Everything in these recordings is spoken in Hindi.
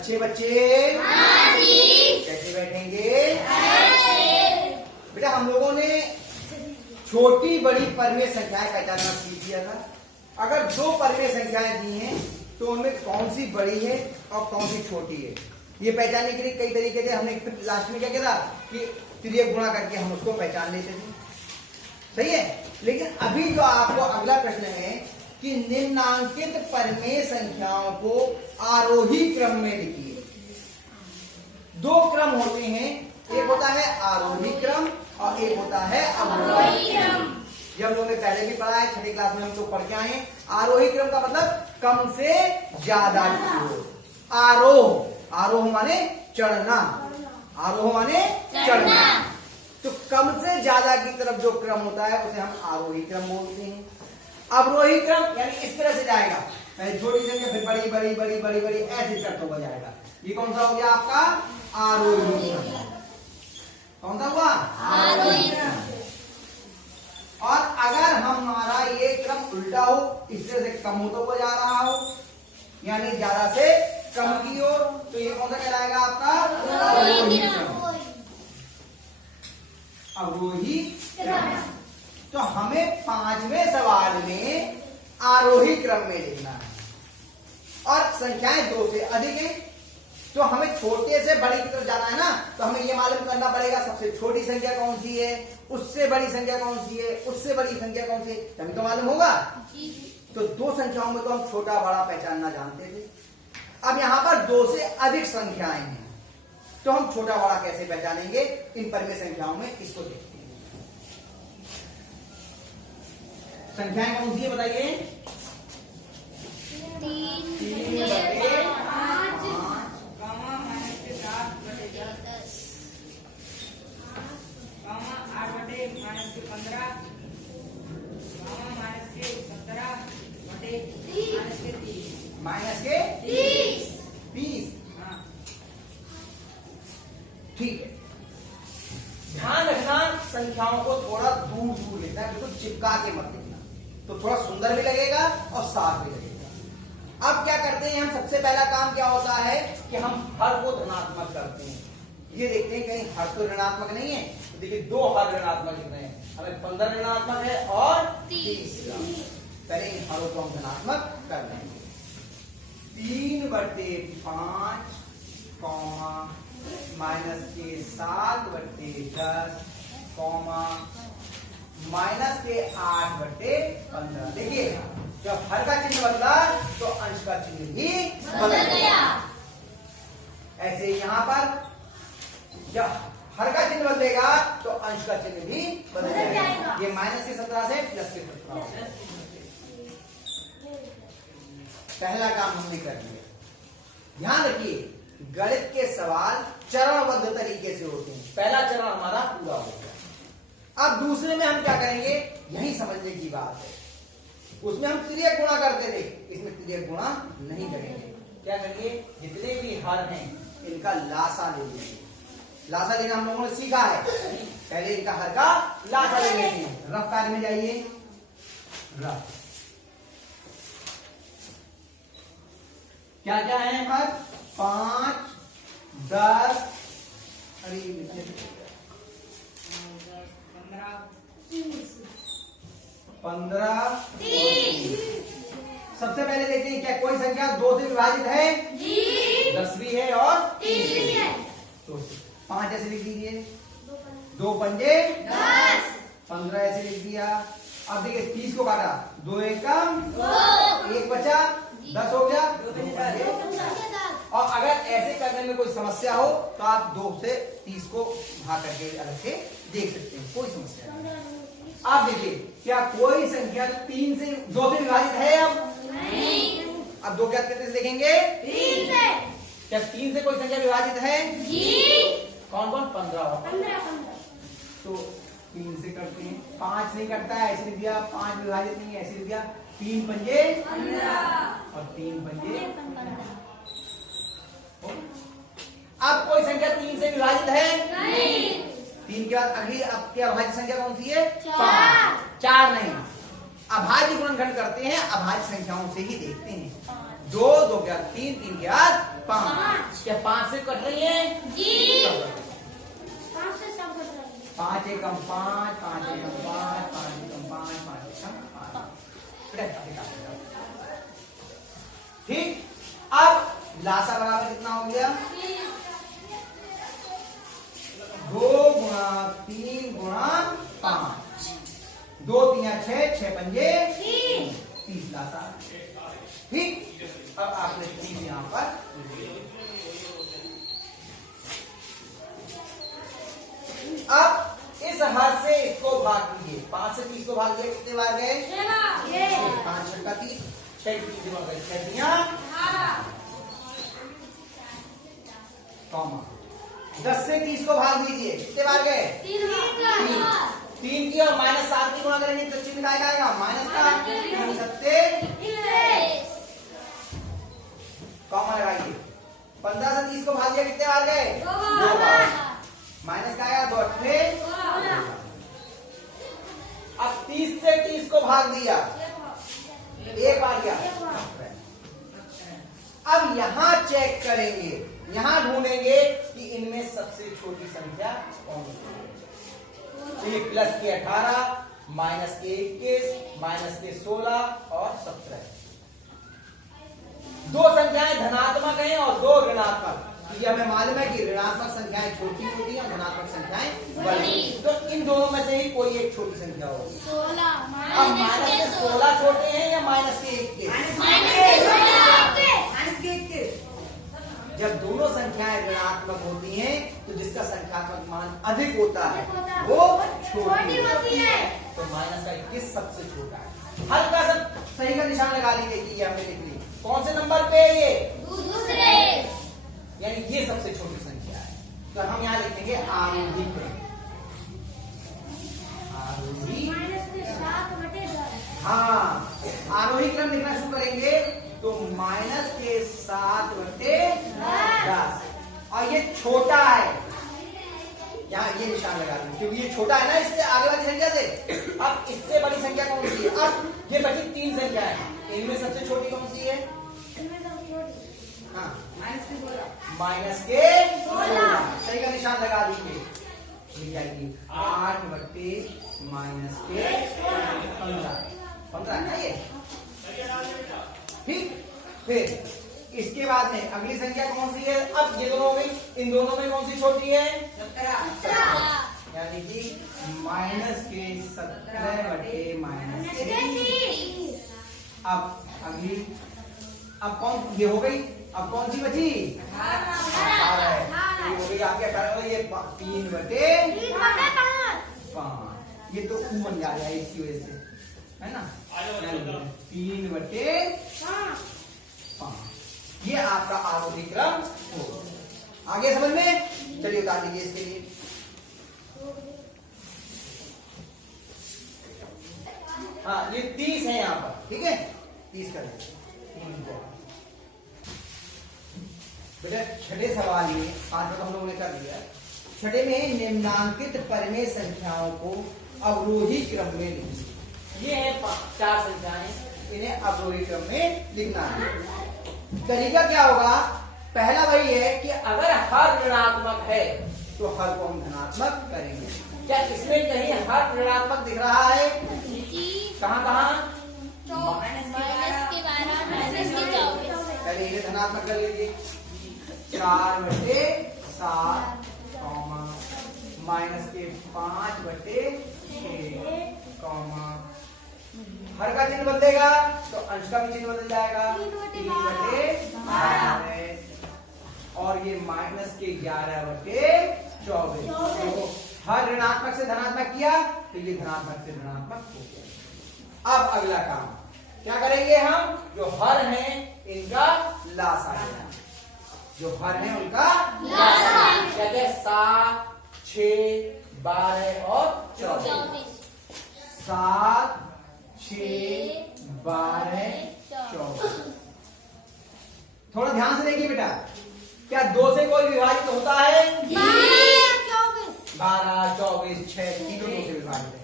अच्छे बच्चे कैसे बैठेंगे? बेटा हम लोगों ने छोटी बड़ी परिमेय संख्याएं पहचानना सीख लिया था। अगर दो परिमेय संख्याएं दी हैं तो उनमें कौन सी बड़ी है और कौन सी छोटी है, ये पहचानने के लिए कई तरीके थे। हमने लास्ट में क्या किया था कि त्रियक गुणा करके हम उसको पहचान लेते थे, सही है। लेकिन अभी जो आपको अगला प्रश्न है कि निम्नांकित परिमेय संख्याओं को आरोही क्रम में लिखिए। दो क्रम होते हैं, एक होता है आरोही क्रम और एक होता है अवरोही क्रम। ये हम लोगों ने पहले भी पढ़ा है, छठी क्लास में हम लोग पढ़ के आए हैं। आरोही क्रम का मतलब कम से ज्यादा की ओर। आरोह माने चढ़ना, आरोह माने चढ़ना। तो कम से ज्यादा की तरफ जो क्रम होता है उसे हम आरोही क्रम बोलते हैं। अवरोही क्रम यानी इस तरह से जाएगा, पहले छोटी संख्या फिर बड़ी बड़ी बड़ी बड़ी बड़ी ऐसे चढ़ता हुआ जाएगा। ये कौन सा हो गया आपका? आरोही क्रम। कौन सा हुआ? आरोही क्रम। और अगर हमारा ये क्रम उल्टा हो, इस तरह से कम होता हुआ जा रहा हो, यानी ज्यादा से कम की ओर, तो ये कौन सा कहलाएगा आपका? अवरोही क्रम। अवरोही क्रम। तो हमें पांचवें सवाल में आरोही क्रम में लिखना है और संख्याएं दो से अधिक हैं, तो हमें छोटे से बड़ी की तरफ जाना है ना, तो हमें यह मालूम करना पड़ेगा सबसे छोटी संख्या कौन सी है, उससे बड़ी संख्या कौन सी है, उससे बड़ी संख्या कौन सी है, तभी तो मालूम होगा। तो दो संख्याओं में तो हम छोटा बड़ा पहचानना जानते थे। अब यहां पर दो से अधिक संख्याएं हैं, तो हम छोटा बड़ा कैसे पहचानेंगे इन परिमेय संख्याओं में, इसको देखते हैं। संख्याएं कौन सी है बताइए? 30। ठीक है, ध्यान रखना संख्याओं को थोड़ा दूर दूर लिखना है, बिल्कुल चिपका के मत लिखना, तो थोड़ा सुंदर भी लगेगा और साफ भी लगेगा। अब क्या करते हैं हम, सबसे पहला काम क्या होता है कि हम हर को ऋणात्मक करते हैं। ये देखते हैं कहीं हर तो ऋणात्मक नहीं है, तो देखिए दो हर ऋणात्मक लिख रहे हैं, हमें 15 ऋणात्मक है और 30। पहले इन हरों को हम ऋणात्मक कर लेंगे। 3/5 माइनस के 7/10 माइनस के 8/15। देखिए जब हर का चिन्ह बदला तो अंश का चिन्ह भी बदल गया। ऐसे यहां पर जब हर का चिन्ह बदलेगा तो अंश का चिन्ह भी बदल जाएगा। ये माइनस के 17 से प्लस के 17। पहला काम हमने कर लिया। ध्यान रखिए गणित के सवाल चरणबद्ध तरीके से होते हैं। पहला चरण हमारा पूरा हो गया। अब दूसरे में हम क्या करेंगे, यही समझने की बात है। उसमें हम त्रियक गुणा करते थे, इसमें त्रियक गुणा नहीं करेंगे। क्या करिए, जितने भी हर हैं इनका लासा ले लीजिए। लासा लेना हम लोगों ने सीखा है, पहले इनका हर का लासा ले लेते हैं। रफ कार्य में जाइए, रफ क्या क्या है हर? 5, 10, 15, 30। सबसे पहले देखते हैं क्या कोई संख्या 2 से विभाजित है? 10 भी है और 30 भी है। तो 5 ऐसे लिख दीजिए, 2 पंजे 10, 15 ऐसे लिख दिया। अब देखिए 30 को काटा, 2 1 कम 2, 1 बचा, 10 हो गया। और अगर ऐसे करने में कोई समस्या हो तो आप 2 से 30 को भाग करके अलग से देख सकते हैं, कोई समस्या नहीं। आप देखिए क्या कोई संख्या 3 से 2 से विभाजित है? अब नहीं। अब 2 क्या कितने से देखेंगे? 3 से। क्या 3 से कोई संख्या विभाजित है? जी। कौन कौन? 15। तो 3 से करते हैं। 5 नहीं करता है, ऐसे लिख दिया। 5 विभाजित नहीं है, ऐसे लिख दिया। 3 पंजे 15 और 3 पंजे 15। अब कोई संख्या 3 से विभाजित है? नहीं। 3 के बाद अगली आपकी अभाज्य संख्या कौन सी है? 4 नहीं। अभाज्य गुणनखंड करते हैं, अभाज्य संख्याओं से ही देखते हैं। 2 2 के बाद 3 3 के बाद 5। क्या 5 से कट रही है जी। 5 एकम 5, 5 एकम 5, 5 एकम 5, 5 एकम 5। ठीक। अब लासा बराबर कितना हो गया? 2 गुणा 3 गुणा 5, 2 3 6, 6 पंजे 30 लासा। ठीक। अब आपने 30 यहां पर अब इस हर से इसको भाग दीजिए। 5 से 30 को भाग दिया कितने बार गए? 5 छक्का 30, 6 30 बार गए, 6 दिया कॉमा। 10 से 30 को भाग दीजिए कितने बार गए? 3 की और -7 की गुणा करेंगे तो चिन्ह क्या आएगा? माइनस का 3 7 कॉमा लगाइए। 15 से 30 को भाग दिया कितने बार गए? 2 बार। माइनस का आया 2 8। अब 30 से 30 को भाग दिया 1 बार गया। अब यहां चेक करेंगे, यहां ढूंढेंगे कि इनमें सबसे छोटी संख्या कौन सी है। तो ये प्लस के 18, माइनस के 21, माइनस के 16 और 17। 2 संख्याएं धनात्मक हैं और 2 ऋणात्मक। ये हमें मालूम है कि ऋणात्मक संख्याएं छोटी होती हैं और धनात्मक संख्याएं बड़ी। तो इन दोनों में से ही कोई एक छोटी संख्या होगी। 16। अब माइनस के 16 छोटे हैं या माइनस के 21? जब दोनों संख्याएं ऋणात्मक होती हैं तो जिसका संख्यात्मक मान अधिक होता है वो छोटी होती है। तो माइनस का 21 सबसे छोटा है। हल्का सा सही का निशान लगा लीजिए कि ये हमने लिख ली। कौन से नंबर पे है ये? दूसरे। यानी ये सबसे छोटी संख्या है। तो हम यहाँ लिखेंगे आरोही क्रम। आरोही, हाँ, आरोही क्रम लिखना शुरू करेंगे तो माइनस के 7/10। और ये छोटा है, यहाँ ये निशान लगा देंगे क्योंकि ये छोटा है ना इससे आगे वाली संख्या से। अब इससे बड़ी संख्या कौन सी है? अब ये बची 3 संख्या है, इनमें सबसे छोटी कौन सी है? हाँ, माइनस के 16। सही का निशान लगा दीजिए। मिल जाएगी 8/- माइनस के 15 ना ये। ठीक। फिर इसके बाद में अगली संख्या कौन सी है? अब ये दोनों हो गई, इन दोनों में कौन सी छोटी है? 17। यानी कि माइनस के 17/- माइनस के 30। अब अगली, अब कौन ये हो गई? अब कौन सी बची? 18। ये हो गई आपके 18। ये 3/5। ये तो ऊ बन जा रहा है इसकी वजह से, है ना? 3/5। ये आपका आरोही क्रम हो। आगे समझ में? चलिए उतार दीजिए इसके लिए। हाँ, ये 30 है यहाँ पर। ठीक है, 30 कर दीजिए बेटा। छठे सवाल ये आज तो हम लोगों ने कर लिया। छठे में निम्नांकित परिमेय संख्याओं को अवरोही क्रम में लिखिए। ये है 4 संख्याएं, इन्हें अवरोही क्रम में लिखना है। तरीका क्या होगा? पहला वही है कि अगर हर ऋणात्मक है तो हर को हम धनात्मक करेंगे। क्या इसमें कहीं हर ऋणात्मक दिख रहा है? कहाँ कहाँ? माइनस के 12, माइनस के 24। पहले इन्हें धनात्मक कर लीजिए। 4/7, माइनस के 5/6, हर का चिन्ह बदलेगा तो अंश का भी चिन्ह बदल जाएगा। 3/12 और ये माइनस के 11/24। देखो, हर ऋणात्मक से धनात्मक किया तो ये धनात्मक से ऋणात्मक हो गया। अब अगला काम क्या करेंगे? हम जो हर हैं इनका लासा लेना। जो हर हैं उनका लासा। कहते 7, 6, 12 और 24। 7, 6, 12, 24। थोड़ा ध्यान से देखिए बेटा, क्या 2 से कोई विभाजित होता है? 12, 24, 6 तीनों 2 से विभाजित है।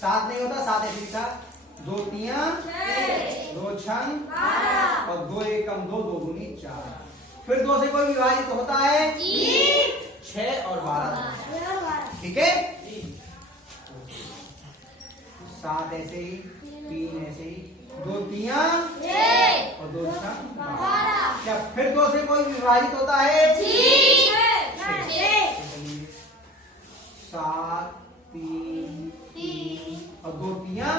7 नहीं होता, 7 ऐसे लिखा। 2 3 2 6 और 2 एकम 2, 2 दूनी 4। फिर 2 से कोई विभाजित होता है 6 और 12, ठीक है। 7 ऐसे ही, 3 ऐसे ही, 2 तिया और 2 छह 12। क्या फिर 2 से कोई विभाजित होता है 7, 3 और 2 तिया।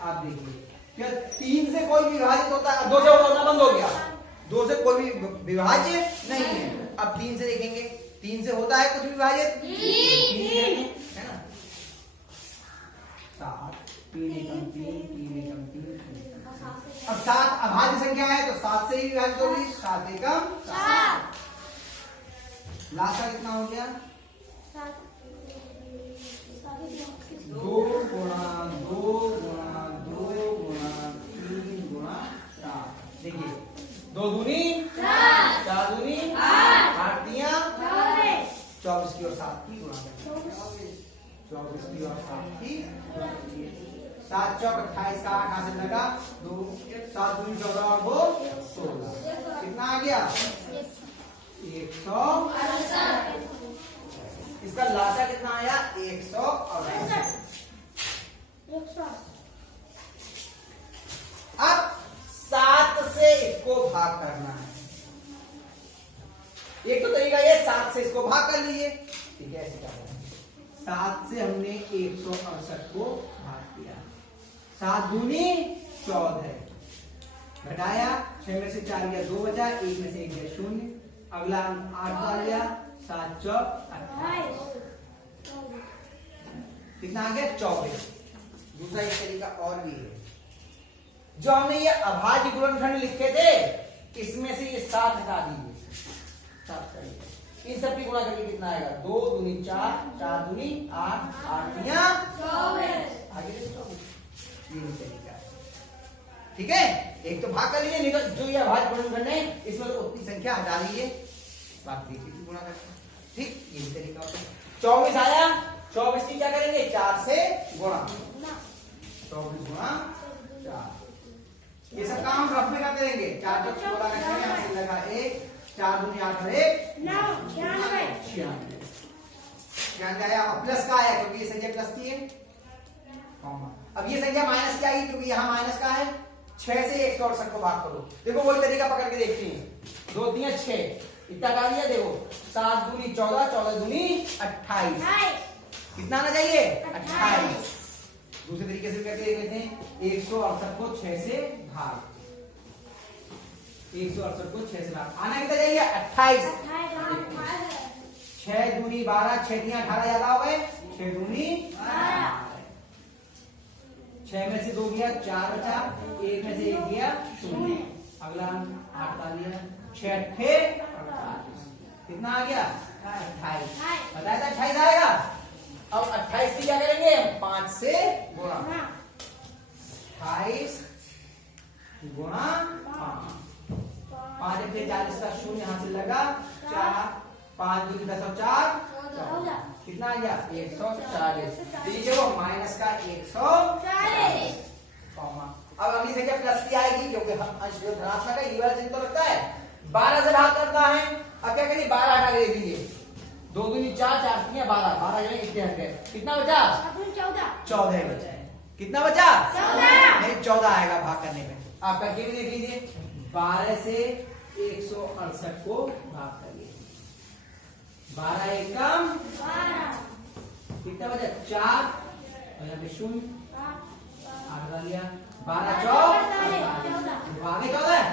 आप देखिए क्या 3 से कोई विभाजित होता है, 2 से होना बंद हो गया, 2 से कोई भी विभाज्य नहीं है। अब 3 से देखेंगे, 3 से होता है कुछ विभाजित, है ना। 7, 3 एकम 3, 3 एकम 3। अब 7 अभाज्य संख्या है तो 7 से ही विभाजित होगी, 7 एकम 7। लास्ट का कितना हो गया 2 गुणा 2 गुणा 2 गुणा 3 गुणा 4। देखिए 2 दूनी 4 दूनी 8 तिया 24 की और 7 की गुणा करें, 24 की और 7 की 7 चौक 28 का 8 हाथ से लगा 2, 7 दूनी 14 और 2 16। कितना आ गया 168। इसका लासा कितना आया 168। अब 7 से इसको भाग करना है। एक तो तरीका ये 7 से इसको भाग कर लीजिए, ठीक है। ऐसे क्या करेंगे 7 से हमने 168 को भाग किया, 7 दूनी 14 घटाया, 6 में से 4 गया 2 बचा, 1 में से 1 गया 0। अगला 8 डाल लिया, 7 चौक 28। कितना आ गया 24। दूसरा एक तरीका और भी है, जो हमने ये अभाज्य गुणनखंड लिखे थे इसमें से ये 7 हटा दीजिए, 7 करिए, इन सब की गुणा करके कितना आएगा 2 दूनी 4, 4 दूनी 8, 8 तिया 24। आगे देखो ये भी तरीका है, ठीक है। एक तो भाग कर लीजिए, नहीं तो जो ये अभाज्य गुणनखंड है इसमें तो उतनी संख्या हटा लीजिए, बाकी की गुणा करते हैं, ठीक। ये भी तरीका होता है। 24 आया, 24 की क्या करेंगे 4 से गुणा, 24 गुणा 4। ये सब काम हम रफ में करते रहेंगे। 4 चौक 16 का 6 यहाँ से लगा 1, 4 दूनी 8 और 1 96 आया। अब प्लस का आया क्योंकि ये संख्या प्लस की है, अब ये संख्या माइनस की आई क्योंकि यहाँ माइनस का है। 6 से 168 को भाग करो, देखो वही तरीका पकड़ के देखते हैं। 2 तिया 6, इतना डाल दिया, देखो 7 दूनी 14, 14 दूनी 28। कितना आना चाहिए 28। दूसरे तरीके से करके देख लेते हैं, 168 को 6 से भाग, 168 को 6 से भाग, आना कितना चाहिए 28। 6 दूनी 12, 6 तिया 18 ज्यादा हो गए, 6 दूनी 12। 6 में से 2 गया 4 बचा, 1 में से 1 गया 0। अगला 8 डाल दिया, 6 अट्ठे 48। कितना आ गया 28। बताया था 28 आएगा। अब 28 की क्या करेंगे 5 से गुणा, 28 गुणा 5 अट्ठे 40 का 0 यहां से लगा 4, 5 दूनी 10 और 4 14। कितना आ गया 140। देखिए वो माइनस का 140। अब अगली संख्या प्लस की आएगी क्योंकि अंश धनात्मक है, ये वाला चिन्ह तो लगता है। 12 से भाग करता है, अब क्या करिए 12 हटा के दे दीजिए, 2 दूनी 4, 4 तिया 12, 12 जो है कितने हट गए, कितना बचा 14 बचा है। कितना बचा 14 नहीं 14 आएगा भाग करने में। आप करके भी देख लीजिए, 12 से 168 को भाग करिए, 12 एकम 12, कितना बचा 4 और यहाँ पे 0 8 डाल लिया, 12 चौक आगे 14,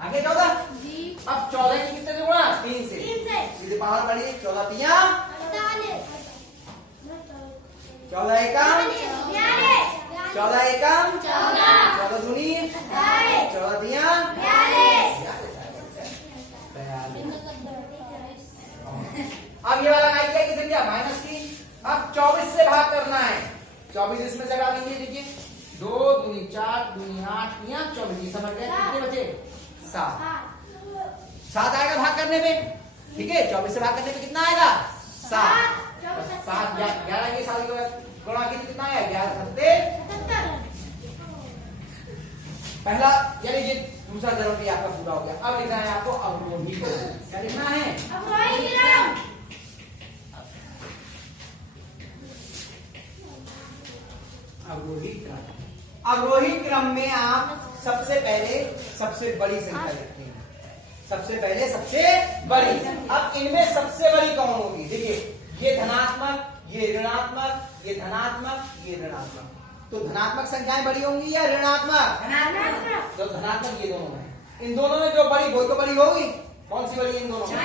आगे 14। अब 14 की कितने से गुणा 3 से, सीधे बाहर बढ़िए, 14 तिया 14 एकम 14 एकम 14 दूनी 14 तिया 42। अब ये वाला काय क्या की संख्या माइनस की। अब 24 से भाग करना है, 24 इसमें लगा देंगे। देखिए 2 दूनी 4 दूनी 8 या 24 समझ गए, कितने बचे 7 आएगा भाग करने में, ठीक है। 24 से भाग करने में कितना आएगा 7, 7 11 के साथ गुणा की कितना आया 11 सत्ते। पहला यानी दूसरा चरण भी आपका पूरा हो गया। अब लिखना है आपको अवरोही क्रम। क्या लिखना है? अवरोही क्रम। अवरोही क्रम में आप सबसे पहले सबसे बड़ी संख्या लिखते हैं। सबसे पहले सबसे बड़ी। अब इनमें सबसे बड़ी कौन होगी? देखिए, ये धनात्मक, ये ऋणात्मक, ये धनात्मक, ये ऋणात्मक। तो धनात्मक संख्याएं बड़ी होंगी या ऋणात्मक? धनात्मक। तो धनात्मक ये दोनों में, इन दोनों में जो बड़ी वो तो बड़ी होगी। कौन सी बड़ी इन दोनों में?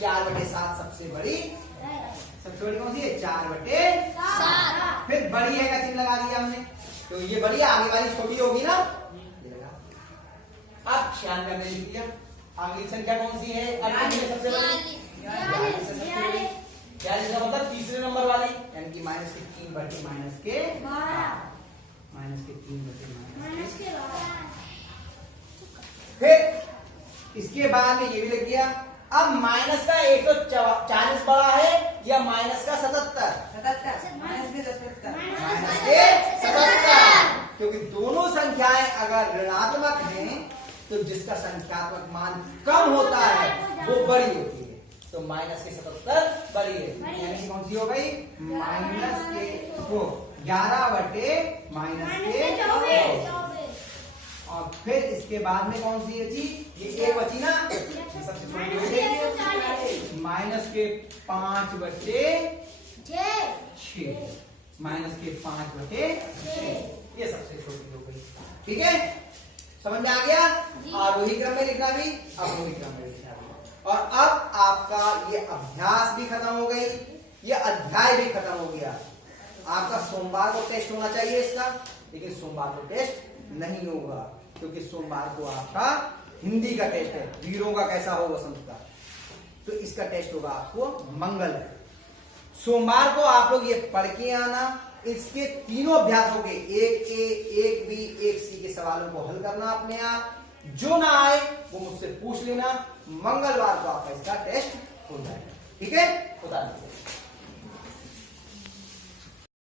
4/7 सबसे बड़ी। सबसे बड़ी कौन सी है? 4/7। फिर बड़ी है का चिन्ह लगा दिया हमने, तो ये बड़ी, आगे वाली छोटी होगी ना, ये लगा। अब 96 हमने लिख दिया। अगली संख्या कौन सी है? सबसे बड़ी 42। क्या लिखा? मतलब तीसरे नंबर वाली, यानी कि -3/-12 फिर इसके बाद में ये भी लिख दिया। अब माइनस का 140 बड़ा है या माइनस का 77? माइनस के 77, क्योंकि दोनों संख्याएं अगर ऋणात्मक हैं तो जिसका संख्यात्मक मान कम होता है वो बड़ी होती है। तो माइनस के 77 बड़ी है, यानी कि कौन सी हो गई? माइनस के 11/-24। और फिर इसके बाद में कौन सी बची? ये एक बची ना, सबसे छोटी हो गई -5/6। -5/6, ये सबसे छोटी हो गई। ठीक है, समझ में आ गया? आरोही क्रम में लिखना भी, अवरोही क्रम में लिखना भी। और अब आपका ये अभ्यास भी खत्म हो गई, ये अध्याय भी खत्म हो गया। आपका सोमवार को टेस्ट होना चाहिए इसका, लेकिन सोमवार को टेस्ट नहीं होगा, क्योंकि सोमवार को आपका हिंदी का टेस्ट है, वीरों का कैसा हो वसंत का। तो इसका टेस्ट होगा आपको मंगल। सोमवार को आप लोग ये पढ़ के आना, इसके तीनों अभ्यासों के 1A, 1B, 1C के सवालों को हल करना अपने आप। जो ना आए वो मुझसे पूछ लेना। मंगलवार को आपका इसका टेस्ट हो जाएगा। ठीक है, बता दीजिए।